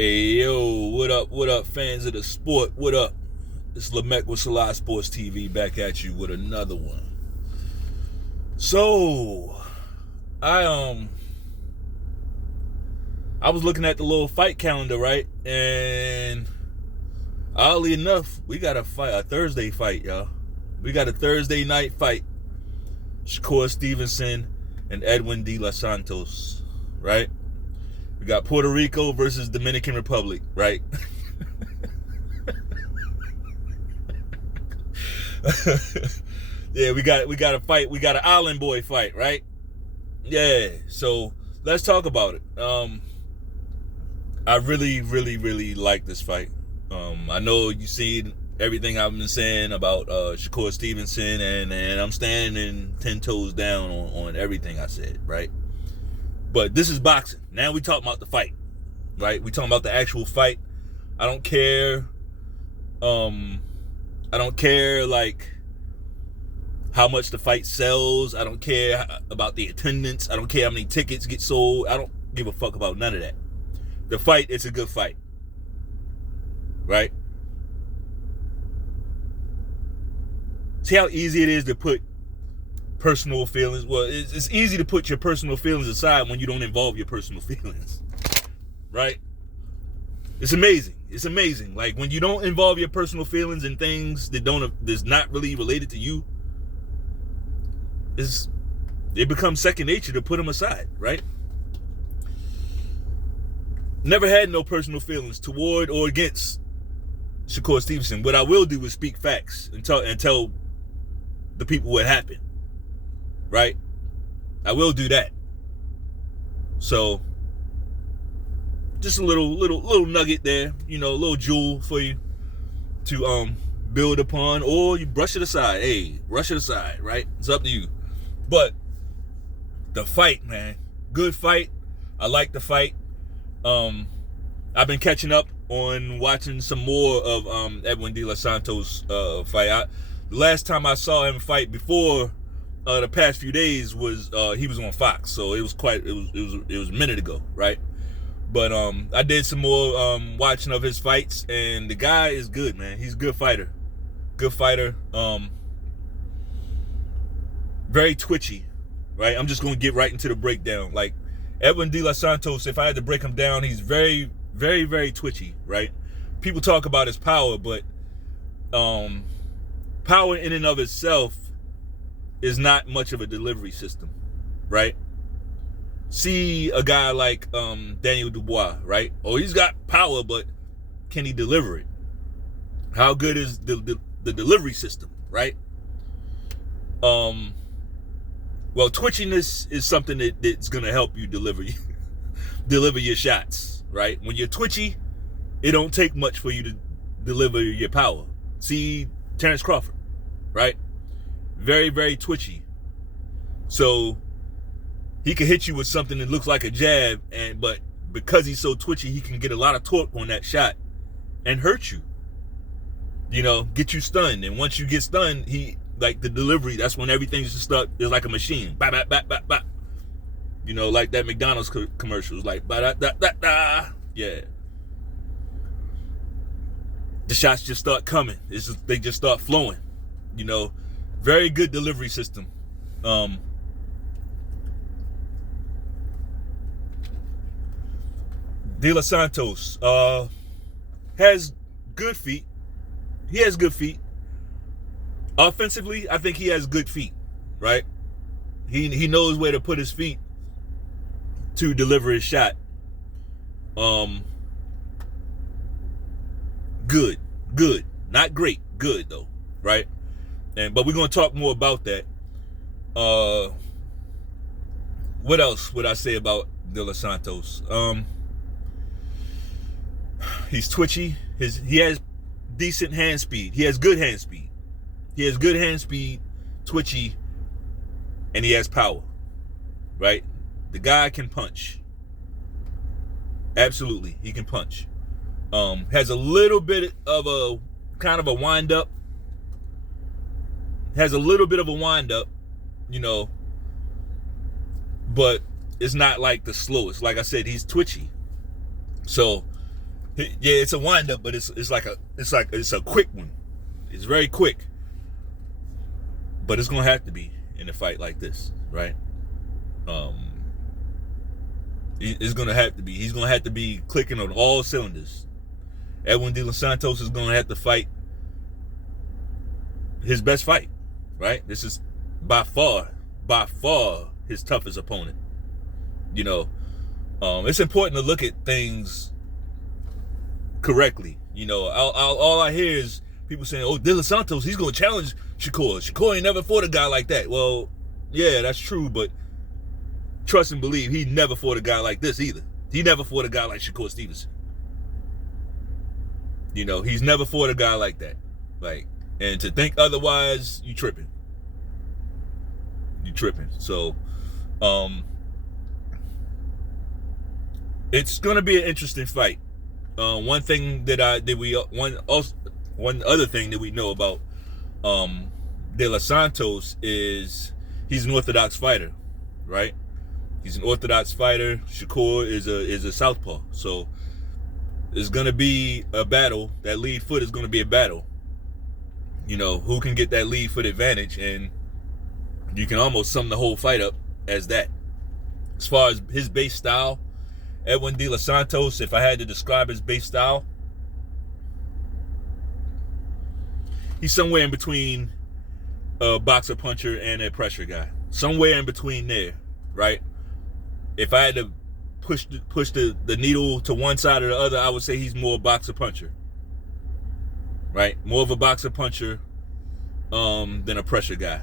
Hey yo, what up, fans of the sport? What up? It's Lamech with Selah Sports TV back at you with another one. So, I was looking at the little fight calendar, right? And oddly enough, we got a Thursday fight, y'all. We got a Thursday night fight. Shakur Stevenson and Edwin Santos, right? We got Puerto Rico versus Dominican Republic, right? Yeah, we got a fight. We got an island boy fight, right? Yeah. So let's talk about it. I really like this fight. I know you seen everything I've been saying about Shakur Stevenson, and I'm standing 10 toes down on everything I said, right? But this is boxing. Now we talking about the fight, right? We talking about the actual fight. I don't care. I don't care like how much the fight sells. I don't care about the attendance. I don't care how many tickets get sold. I don't give a fuck about none of that. The fight, it's a good fight, right? See how easy it is to put personal feelings. Well, it's easy to put your personal feelings aside when you don't involve your personal feelings, right? It's amazing. It's amazing. Like when you don't involve your personal feelings in things that's not really related to you, it becomes second nature to put them aside, right? Never had no personal feelings toward or against Shakur Stevenson. What I will do is speak facts and tell the people what happened. Right? I will do that. So just a little nugget there, a little jewel for you to build upon, or you brush it aside. Hey, brush it aside, right? It's up to you. But the fight, man, good fight. I like the fight. I've been catching up on watching some more of Edwin Santos fight. The last time I saw him fight before the past few days was he was on Fox, so it was a minute ago, right? But I did some more watching of his fights, and the guy is good, man. He's a good fighter, very twitchy, right? I'm just gonna get right into the breakdown. Like Edwin Santos, if I had to break him down, he's very twitchy, right? People talk about his power, but power in and of itself is not much of a delivery system, right? See a guy like Daniel Dubois, right? Oh, he's got power, but can he deliver it? How good is the delivery system, right? Well, twitchiness is something that's gonna help you deliver your shots, right? When you're twitchy, it don't take much for you to deliver your power. See Terrence Crawford, right? Very twitchy. So he can hit you with something that looks like a jab, but because he's so twitchy, he can get a lot of torque on that shot and hurt you. Get you stunned. And once you get stunned, like the delivery, that's when everything just start. It's like a machine. Bap, bap, bap, bap, bap. Like that McDonald's commercial. It's like ba da da da da. Yeah. The shots just start coming. They just start flowing. Very good delivery system. De Santos has good feet. He has good feet. Offensively, I think he has good feet, right? He knows where to put his feet to deliver his shot. Good. Not great, good though, right? But we're gonna talk more about that. What else would I say about De Santos? He's twitchy. He has decent hand speed. He has good hand speed. Twitchy, and he has power, right? The guy can punch. Absolutely, he can punch. Has a little bit of a kind of a wind up. But it's not like the slowest. Like I said, he's twitchy. So Yeah, it's a wind up, but it's a quick one. It's very quick, but it's gonna have to be in a fight like this, right? It's gonna have to be. He's gonna have to be clicking on all cylinders. Edwin Santos is gonna have to fight his best fight, right? This is by far his toughest opponent. You know, it's important to look at things correctly. You know, all I hear is people saying, "Oh, De Los Santos, he's gonna challenge Shakur. Shakur ain't never fought a guy like that." Well, yeah, that's true, but trust and believe, he never fought a guy like this either. He never fought a guy like Shakur Stevenson. You know, he's never fought a guy like that. Like, and to think otherwise, you tripping. You tripping. So, it's gonna be an interesting fight. One other thing that we know about De Los Santos is he's an orthodox fighter, right? He's an orthodox fighter. Shakur is a southpaw. So it's gonna be a battle. That lead foot is gonna be a battle. You know, who can get that lead foot advantage, and you can almost sum the whole fight up as that. As far as his base style, Edwin De Los Santos, if I had to describe his base style, he's somewhere in between a boxer puncher and a pressure guy. Somewhere in between there, right? If I had to push the needle to one side or the other, I would say he's more boxer puncher, right? More of a boxer puncher than a pressure guy.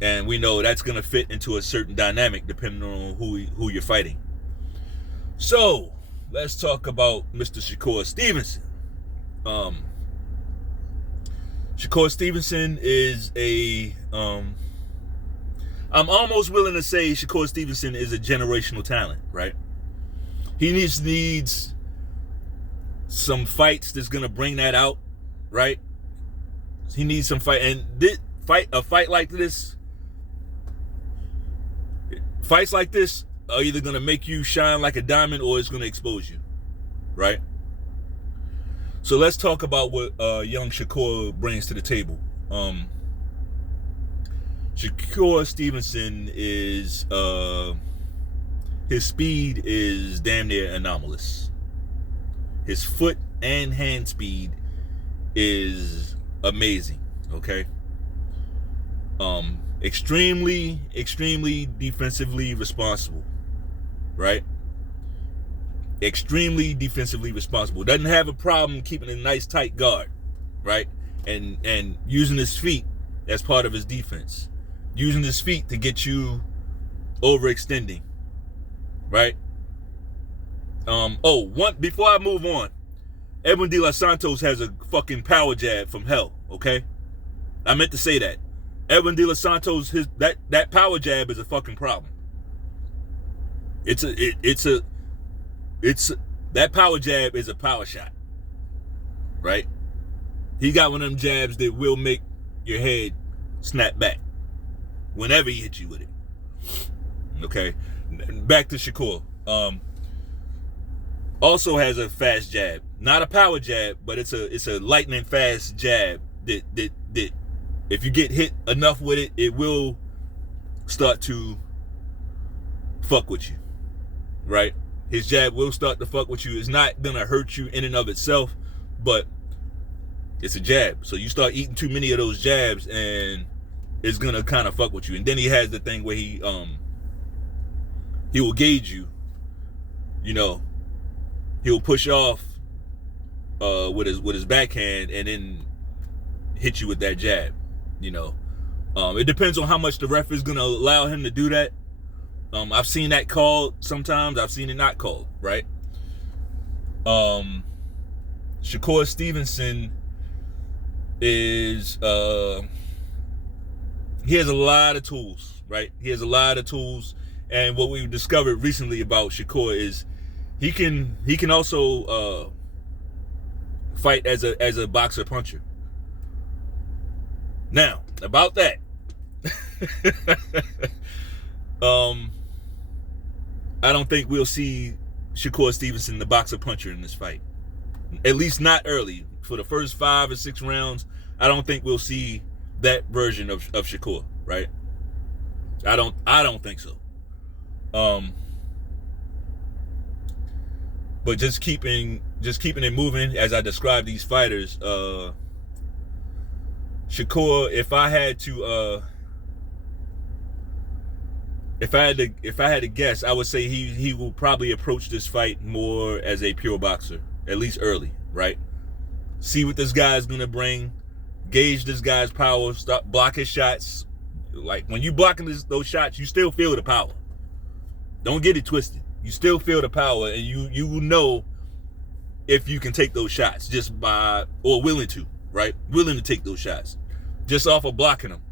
And we know that's going to fit into a certain dynamic depending on who you're fighting. So let's talk about Mr. Shakur Stevenson. Shakur Stevenson is I'm almost willing to say Shakur Stevenson is a generational talent, right? He needs some fights that's going to bring that out, right? He needs some fight, and a fight like this, fights like this are either going to make you shine like a diamond or it's going to expose you, right? So let's talk about what young Shakur brings to the table. Shakur Stevenson is his speed is damn near anomalous. His foot and hand speed is amazing. Okay. Extremely defensively responsible, right? Extremely defensively responsible. Doesn't have a problem keeping a nice tight guard, right? And using his feet as part of his defense. Using his feet to get you overextending, right? Before I move on, Edwin De Los Santos has a fucking power jab from hell, okay? I meant to say that. Edwin De Los Santos, that power jab is a fucking problem. That power jab is a power shot, right? He got one of them jabs that will make your head snap back whenever he hits you with it. Okay, back to Shakur. Also has a fast jab, not a power jab, but it's a lightning fast jab that if you get hit enough with it, it will start to fuck with you, right? His jab will start to fuck with you. It's not gonna hurt you in and of itself, but it's a jab. So you start eating too many of those jabs and it's gonna kind of fuck with you. And then he has the thing where he will gauge you. You know, he'll push off with his backhand and then hit you with that jab. You know, it depends on how much the ref is gonna allow him to do that. I've seen that called sometimes. I've seen it not called, right? Shakur Stevenson is he has a lot of tools, right? He has a lot of tools, and what we've discovered recently about Shakur is he can also fight as a boxer puncher. Now, about that. I don't think we'll see Shakur Stevenson, the boxer puncher, in this fight. At least not early. For the first 5 or 6 rounds, I don't think we'll see that version of Shakur, right? I don't think so. But just keeping it moving as I describe these fighters. Shakur, if I had to guess, I would say he will probably approach this fight more as a pure boxer, at least early, right? See what this guy's gonna bring, gauge this guy's power, stop block his shots. Like when you blocking those shots, you still feel the power. Don't get it twisted. You still feel the power, and you will know if you can take those shots just by, or willing to, right? Willing to take those shots just off of blocking them,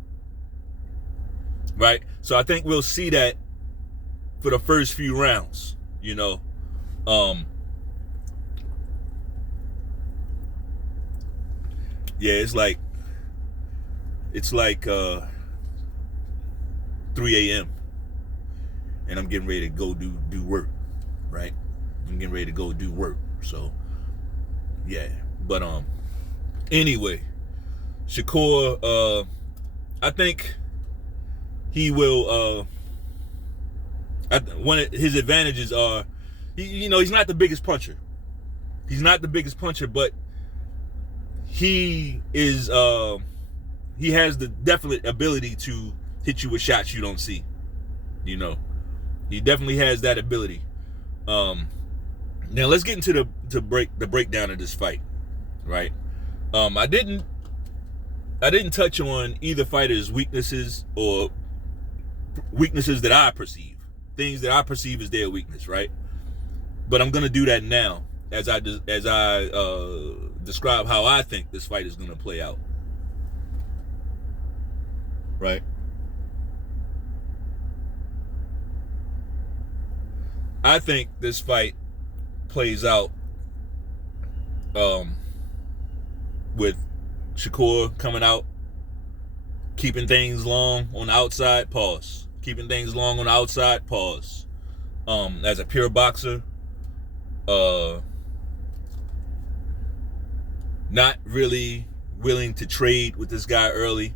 right? So I think we'll see that for the first few rounds, you know. Yeah, it's like 3 a.m. and I'm getting ready to go do work, right? I'm getting ready to go do work. So yeah, but anyway, Shakur, I think he will. One of his advantages are, he's not the biggest puncher. He's not the biggest puncher, but he is. He has the definite ability to hit you with shots you don't see. He definitely has that ability. Now let's get into the breakdown of this fight, right? I didn't touch on either fighter's weaknesses or weaknesses that I perceive, things that I perceive as their weakness, right? But I'm gonna do that now as I describe how I think this fight is gonna play out, right? I think this fight plays out with Shakur coming out, keeping things long on the outside, pause. Keeping things long on the outside, pause. As a pure boxer, not really willing to trade with this guy early.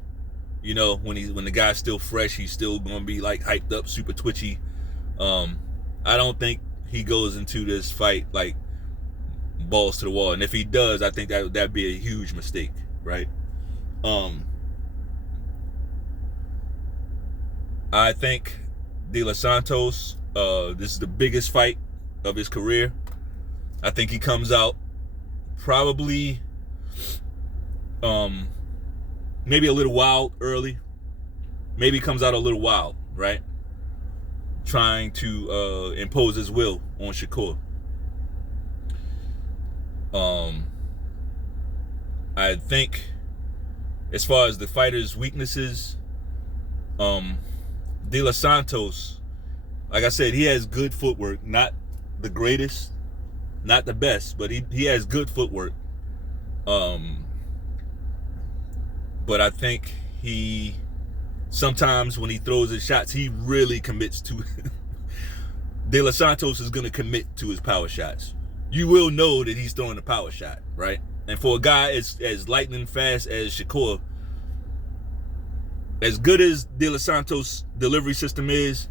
When the guy's still fresh, he's still gonna be like hyped up, super twitchy. I don't think he goes into this fight like balls to the wall, and if he does, I think that'd be a huge mistake, right? I think Santos, this is the biggest fight of his career. I think he comes out probably maybe a little wild early. Maybe he comes out a little wild, right? Trying to impose his will on Shakur. I think as far as the fighter's weaknesses, Santos, like I said, he has good footwork. Not the greatest, not the best, but he has good footwork. But I think he sometimes when he throws his shots, he really commits to it. Santos is going to commit to his power shots. You will know that he's throwing a power shot, right? And for a guy as lightning fast as Shakur, as good as Santos' delivery system is,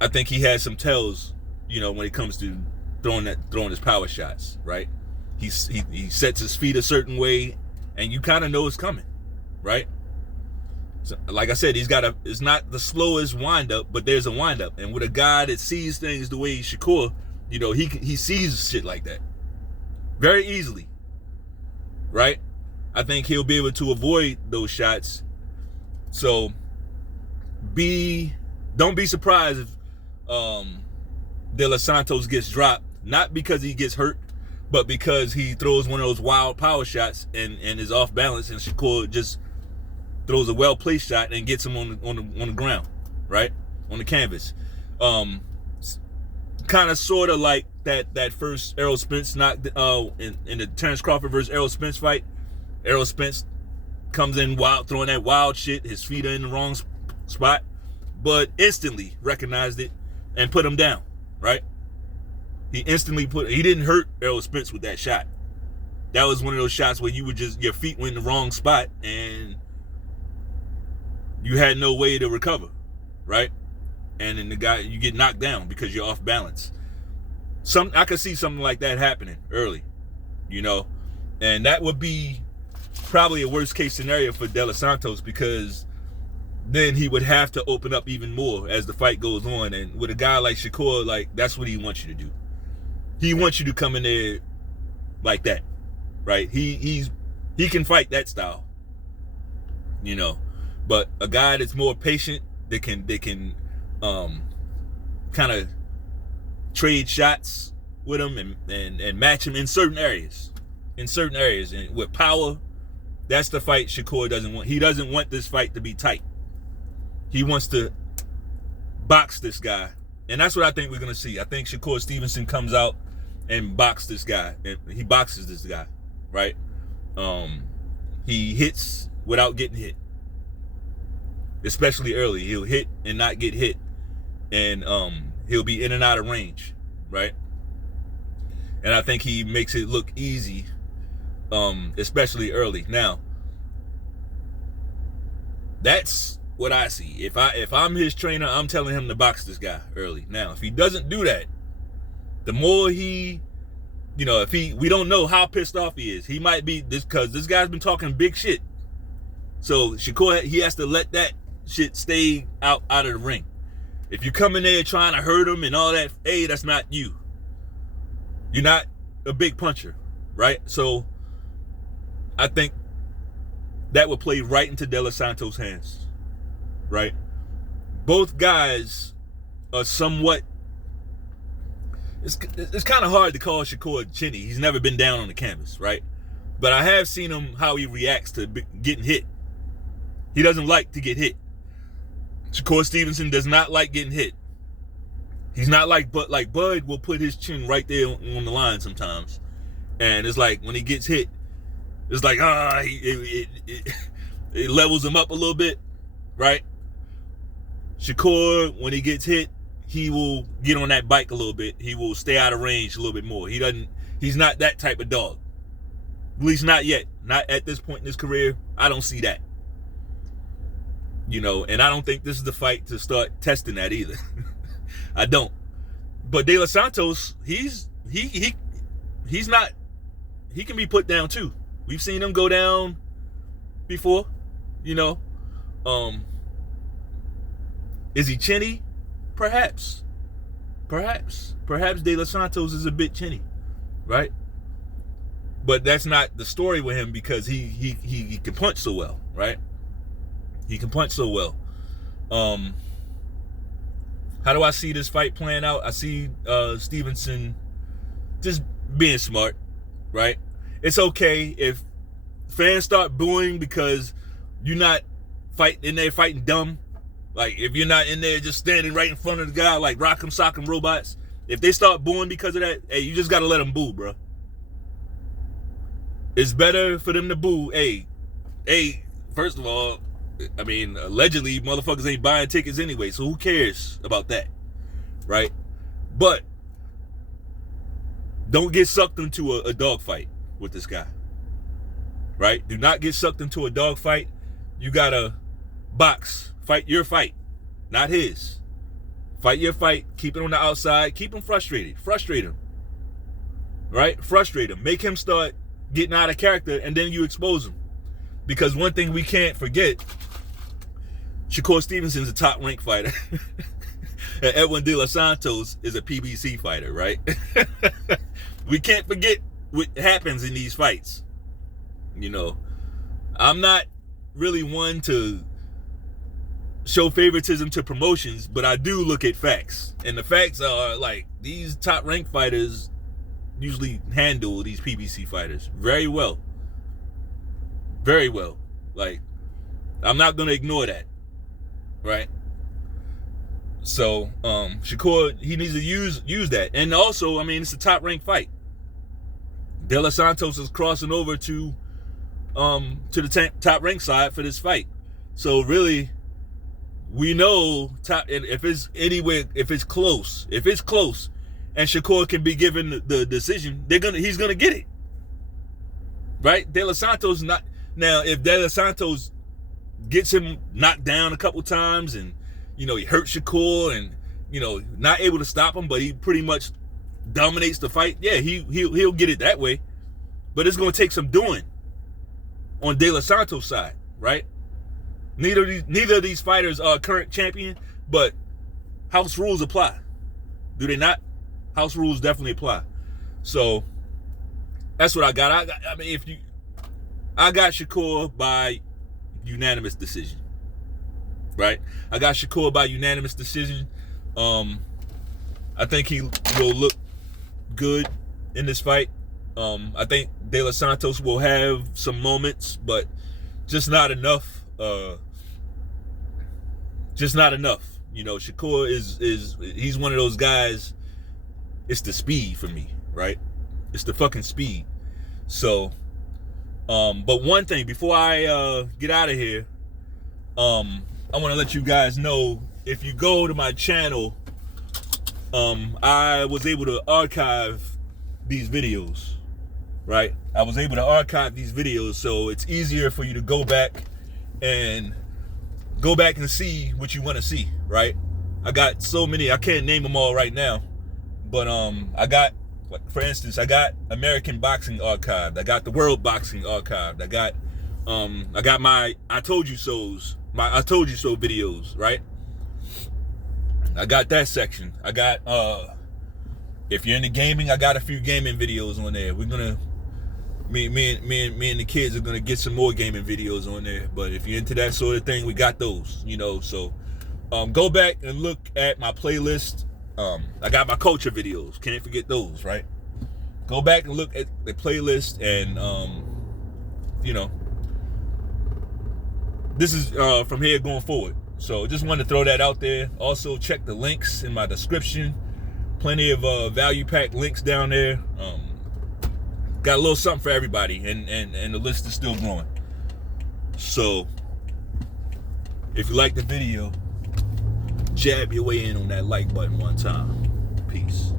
I think he has some tells, when it comes to throwing his power shots, right? He sets his feet a certain way, and you kind of know it's coming, right? So, like I said, it's not the slowest windup, but there's a windup. And with a guy that sees things the way Shakur, he sees shit like that very easily, right? I think he'll be able to avoid those shots. So don't be surprised if Santos gets dropped, not because he gets hurt, but because he throws one of those wild power shots and is off balance, and Shakur just throws a well-placed shot and gets him on the ground, right? On the canvas. Kind of sort of like that first Errol Spence knocked in the Terrence Crawford versus Errol Spence fight. Errol Spence comes in wild, throwing that wild shit. His feet are in the wrong spot, but instantly recognized it, and put him down, right? He didn't hurt Errol Spence with that shot. That was one of those shots where your feet went in the wrong spot and you had no way to recover, right? And then you get knocked down because you're off balance. I could see something like that happening early, and that would be probably a worst case scenario for De Los Santos, because then he would have to open up even more as the fight goes on. And with a guy like Shakur, like, that's what he wants you to do. He wants you to come in there like that, right? He can fight that style, but a guy that's more patient, that can kind of trade shots with him and match him in certain areas, and with power. That's the fight Shakur doesn't want. He doesn't want this fight to be tight. He wants to box this guy. And that's what I think we're going to see. I think Shakur Stevenson comes out and boxes this guy. And he boxes this guy, right? He hits without getting hit. Especially early. He'll hit and not get hit. And he'll be in and out of range, right? And I think he makes it look easy, especially early. Now, that's what I see. If I'm his trainer, I'm telling him to box this guy early. Now, if he doesn't do that, the more we don't know how pissed off he is. He might be because this guy's been talking big shit. So Shakur, he has to let that shit stay out of the ring. If you come in there trying to hurt him and all that, hey, that's not you. You're not a big puncher, right? So I think that would play right into De Los Santos' hands, right? Both guys are somewhat. It's kind of hard to call Shakur chinny. He's never been down on the canvas, right? But I have seen him, how he reacts to getting hit. He doesn't like to get hit. Shakur Stevenson does not like getting hit. He's not like Bud will put his chin right there on the line sometimes. And it's like when he gets hit, it's like, it levels him up a little bit, right? Shakur, when he gets hit, he will get on that bike a little bit. He will stay out of range a little bit more. He's not that type of dog. At least not yet. Not at this point in his career. I don't see that. And I don't think this is the fight to start testing that either. I don't. But De Los Santos, he's not, he can be put down too. We've seen him go down before, Is he chinny? Perhaps De Los Santos is a bit chinny, right? But that's not the story with him, because he can punch so well, right? He can punch so well. How do I see this fight playing out? I see Stevenson just being smart, right? It's okay if fans start booing because you're not fighting dumb. Like, if you're not in there just standing right in front of the guy like rock'em sock'em robots, if they start booing because of that, hey, you just got to let them boo, bro. It's better for them to boo. Hey, first of all, I mean, allegedly, motherfuckers ain't buying tickets anyway, so who cares about that, right? But don't get sucked into a dogfight with this guy, right? Do not get sucked into a dogfight. You got to box. Fight your fight, not his. Fight your fight. Keep it on the outside. Keep him frustrated. Frustrate him, right? Frustrate him. Make him start getting out of character, and then you expose him. Because one thing we can't forget, Shakur Stevenson's a top-ranked fighter. And Edwin De Los Santos is a PBC fighter, right? We can't forget what happens in these fights. I'm not really one to show favoritism to promotions, but I do look at facts. And the facts are, like, these top-ranked fighters usually handle these PBC fighters very well. Very well. Like, I'm not going to ignore that, right? So, Shakur, he needs to use that. And also, I mean, it's a top-ranked fight. De Los Santos is crossing over to the top-ranked side for this fight. So, really, we know if it's anywhere, if it's close, and Shakur can be given the decision, he's gonna get it. Right? De Los Santos not now. If De Los Santos gets him knocked down a couple times, and he hurt Shakur, and not able to stop him, but he pretty much dominates the fight. Yeah, he'll get it that way, but it's gonna take some doing on De Los Santos' side, right? Neither of these fighters are current champion, but house rules apply. Do they not? House rules definitely apply. So that's what I got. I got Shakur by unanimous decision. Right? I got Shakur by unanimous decision. I think he will look good in this fight. I think De Los Santos will have some moments, but just not enough. Just not enough. Shakur he's one of those guys. It's the speed for me, right? It's the fucking speed. So, but one thing before I get out of here, I want to let you guys know, if you go to my channel, I was able to archive these videos, right? I was able to archive these videos, so it's easier for you to go back and see what you want to see, right? I got so many, I can't name them all right now, but I got, for instance, I got American boxing archived, I got the world boxing archived, I got my I told you so's, my I told you so videos, right? I got that section. I got if you're into gaming, I got a few gaming videos on there. We're gonna me and the kids are gonna get some more gaming videos on there. But if you're into that sort of thing, we got those, So go back and look at my playlist. I got my culture videos. Can't forget those, right? Go back and look at the playlist, and this is from here going forward. So just wanted to throw that out there. Also check the links in my description. Plenty of value packed links down there. Got a little something for everybody, and the list is still growing. So if you like the video, jab your way in on that like button one time. Peace.